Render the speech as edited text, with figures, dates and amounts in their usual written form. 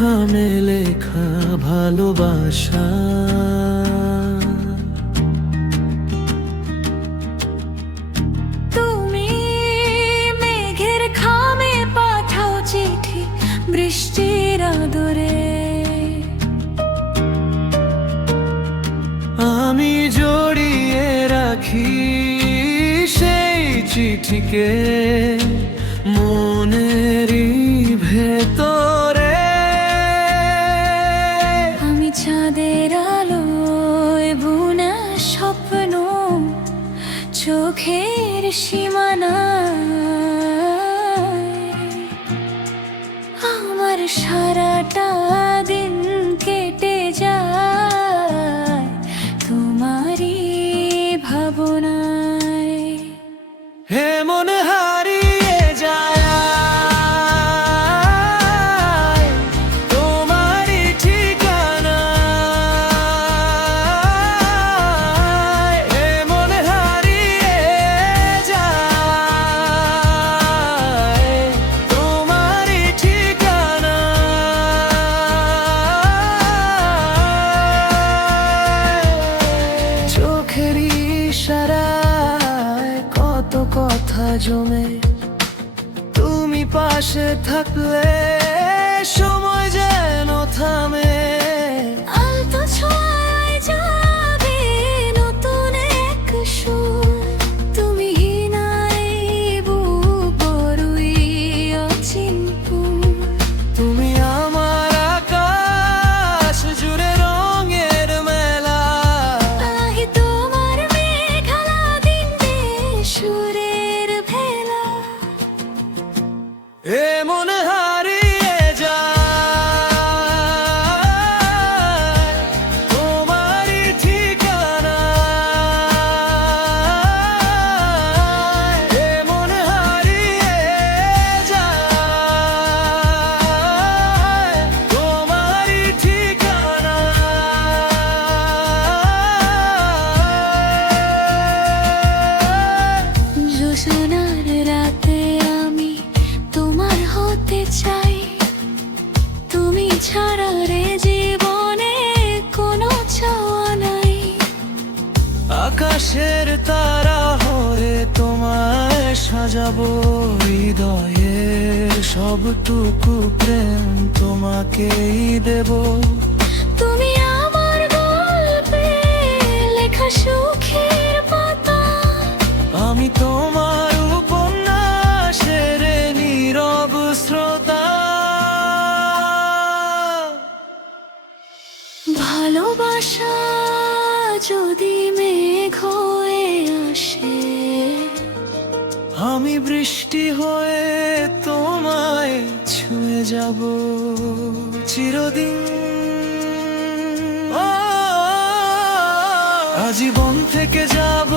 খামে লেখা ভালোবাসা। তুমি মেঘের খামে পাঠাও চিঠি বৃষ্টির আদরে, আমি জড়িয়ে রাখি সেই চিঠিকে মনেরই ভেতরে। আমি চাঁদের আলোয় বুনা স্বপ্ন চোখের সীমানায়, আমার সারাটা দিন কেটে যায় তোমারই ভাবনায়। হে মন হারিয়ে যায় তোমারই ঠিকানায়, হে মন হারিয়ে যায় তোমারই ঠিকানায়। চোখের ইশারায় কত কথা জমে, তুমি পাশে থাকলে সময় যেন থামে। আলতো ছোঁয়ায় যাবে নতুন এক সুর, তুমি নাই বুক বড়ই অচিনপুর। তুমি আমার আকাশ জুড়ে রঙের মেলা, আহি তোমার মেঘালা দিন সুরের ভেলা। এ মন হারিয়ে যায় তোমারই ঠিকানায়, এ মন হারিয়ে যায় তোমারই ঠিকানায়। জোছনার রাতে আমি তোমার হতে চাই, তুমি ছাড়া রে জীবনে কোনো চাওয়া নাই। আকাশের তারা হয়ে তোমায় সাজাবো, হৃদয়ের সবটুকু প্রেম তোমাকেই দেব। তুমি আমার গল্পে লেখা সুখের পাতা, আমি তোমার উপন্যাসের নীরব শ্রোতা। ভালোবাসা যদি মেঘ হয়ে আসে, আমি বৃষ্টি হয়ে তোমায় ছুঁয়ে যাব চিরদিন। আজীবন থেকে যাব